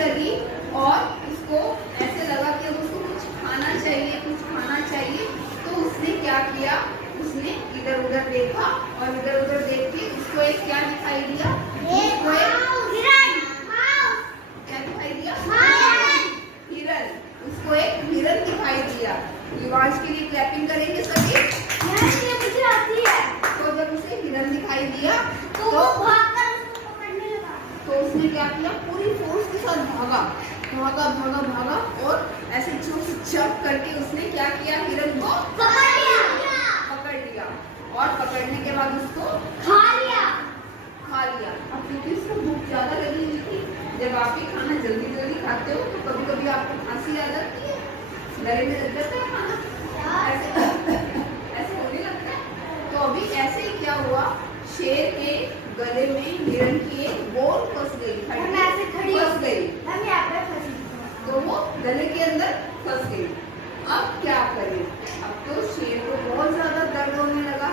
लगी और उसको ऐसे लगा कि अब उसको कुछ खाना चाहिए। तो उसने क्या किया, उसने इधर उधर देखा और इधर उधर देख के उसको एक क्या दिखाई दिया, उसको क्या दिखाई दिया, हिरन। उसको एक हिरन दिखाई दिया। युवांश के लिए क्लैपिंग करेंगे सभी। मुझे आती है। तो जब उसे हिरन दिखाई दिया तो वो भागकर उसको पकड़ने लगा। तो उसने क्या किया, पूरी फोर्स के साथ भागा और ऐसे चुप करके उसने क्या किया, हिरन को पकड़ लिया और पकड़ने के बाद उसको खा लिया। अब क्योंकि उसको भूख ज्यादा लगी हुई थी, जब आप ही खाना जल्दी खाते हो तो कभी कभी आपको खांसी आ जाती है, गले में लग जाता है खाना, ऐसे होने लगता है। तो अभी ऐसे ही क्या हुआ, शेर के गले में हिरन की एक बोन फंस गई, तो वो गले के अंदर फंस गई। अब क्या करें, अब तो शेर को बहुत ज्यादा दर्द होने लगा।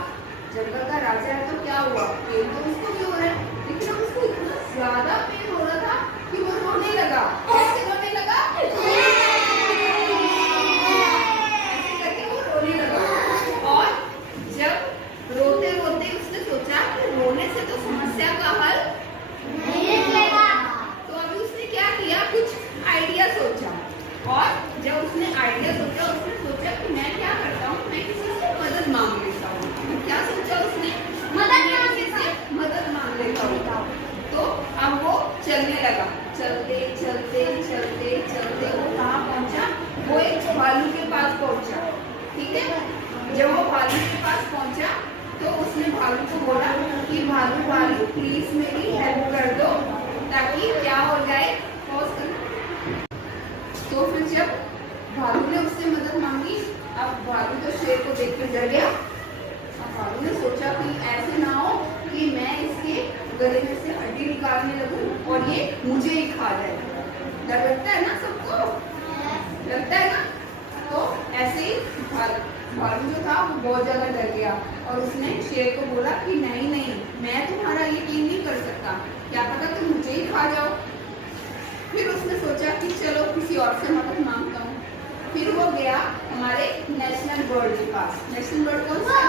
जंगल का राजा है तो क्या हुआ, पेन तो उसको भी हो रहा है, लेकिन अब उसको इतना ज्यादा पेन हो रहा था कि वो रोने लगा। कैसे रोने लगा, ऐसे करके वो रोने लगा। और जब रोते रोते उसने सोचा कि रोने से तो समस्या का हल नहीं निकलेगा, तो अभी उसने क्या किया, कुछ आइडिया सोचा। और जब उसने आइडिया सोचा, उसने सोचा कि मैं क्या करता हूँ, मैं किसी से मदद मांग लेता हूँ। क्या सोचा उसने, मदद मांग लेता हूँ। तो अब वो चलने लगा, चलते वो कहाँ पहुँचा, वो एक भालू के पास पहुँचा। ठीक है, जब वो भालू के पास पहुँचा तो उसने भालू को बोला कि भालू प्लीज मेरी हेल्प कर दो, ताकि क्या हो जाए, तो फिर जब भालू ने उससे मदद मांगी, अब भालू तो शेर को देखकर डर गया। अब भालू ने सोचा कि ऐसे ना हो कि मैं इसके गले में से हड्डी निकालने लगूं और ये मुझे ही खा जाए। डर लगता है ना सबको, लगता है ना। तो ऐसे ही भालू जो था वो बहुत ज्यादा डर गया और उसने शेर को बोला कि नहीं मैं तुम्हारा यकीन नहीं कर सकता, क्या पता तुम मुझे ही खा जाओ। फिर उसने सोचा कि चलो किसी और से मदद मांगता हूँ। फिर वो गया हमारे नेशनल बर्ड के पास। नेशनल बर्ड कौन सा है,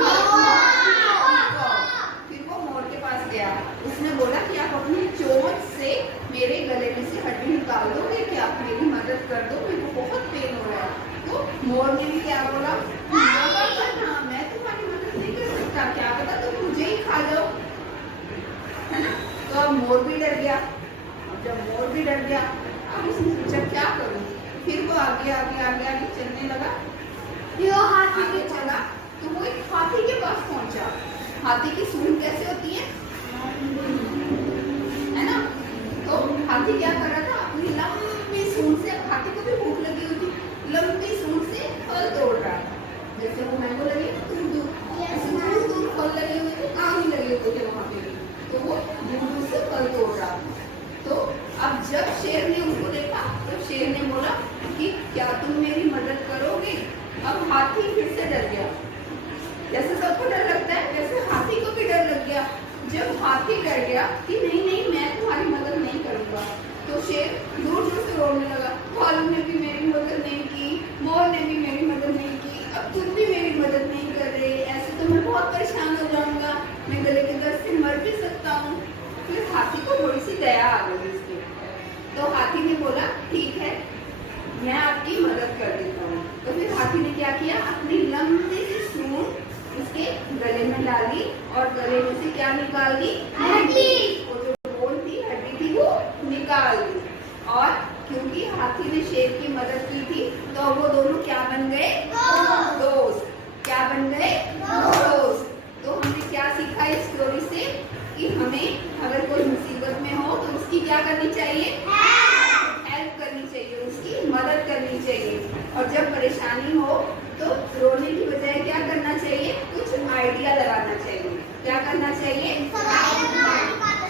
फिर वो मोर के पास गया। उसने बोला कि आप अपनी चोंच से मेरे गले में से हड्डी निकाल दोगे क्या, आप मेरी मदद कर दो, मेरे को बहुत पेन हो रहा है। तो मोर ने भी क्या बोला, हाँ मैं तुम्हारी मदद नहीं कर सकता, क्या पता तुम मुझे ही खा जाओ, है ना। तो अब मोर भी डर गया। जब मोर भी डर गया, अब उसने सोचा क्या करूं। फिर वो आगे चलने लगा। आगे चला तो वो एक हाथी के पास पहुंचा। हाथी की सूंड कैसे होती है ना। तो हाथी क्या कर रहा था, अपनी लंबी सूंड से, हाथी को भी भूख लगी हुई थी, लंबी सूंड से फल तोड़ रहा था। जैसे वो मैंगो लगे दूर फल लगे हुए थे, आम ही लगे हुए थे वहां पे, तो वो दूर से फल तोड़ रहा था। तो अब जब शेर ने उसको देखा, तो शेर ने बोला कि क्या तुम मेरी मदद करोगे। अब हाथी फिर से डर गया, जैसे सबको डर लगता है वैसे हाथी को भी डर लग गया। जब हाथी डर गया कि नहीं मैं तुम्हारी मदद नहीं करूंगा, तो शेर दूर से रोने लगा। भालू ने भी मेरी मदद नहीं की, मोर ने भी मेरी मदद नहीं की, अब तुम भी मेरी मदद नहीं कर रहे, ऐसे तो मैं बहुत परेशान हो जाऊंगा, मैं गले के दर्द से मर भी सकता हूँ। फिर हाथी को थोड़ी सी दया आ गई इसके, तो हाथी ने बोला ठीक है मैं आपकी मदद कर देता हूँ। तो फिर हाथी ने क्या किया, अपनी लंबी सी सूंड उसके गले में डाली और गले में से क्या निकाल दी, हड्डी। वो जो बोन थी, हड्डी थी, वो निकाल दी। और क्योंकि हाथी ने शेर की मदद की थी, तो वो दोनों क्या बन गए, दोस्त। क्या बन गए, दोस्त। तो हमने क्या सीखा इस स्टोरी से कि हमें अगर कोई मुसीबत में हो तो उसकी क्या करनी चाहिए, हेल्प करनी चाहिए, उसकी मदद करनी चाहिए। और जब परेशानी हो तो रोने की बजाय क्या करना चाहिए, कुछ आइडिया लगाना चाहिए। क्या करना चाहिए,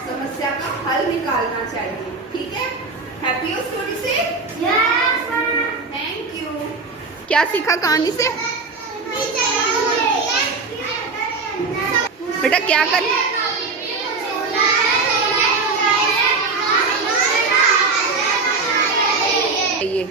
समस्या का हल निकालना चाहिए। ठीक है, हैप्पी हो स्टोरी से? Yes thank you. क्या सीखा कहानी से बेटा, क्या करना, ये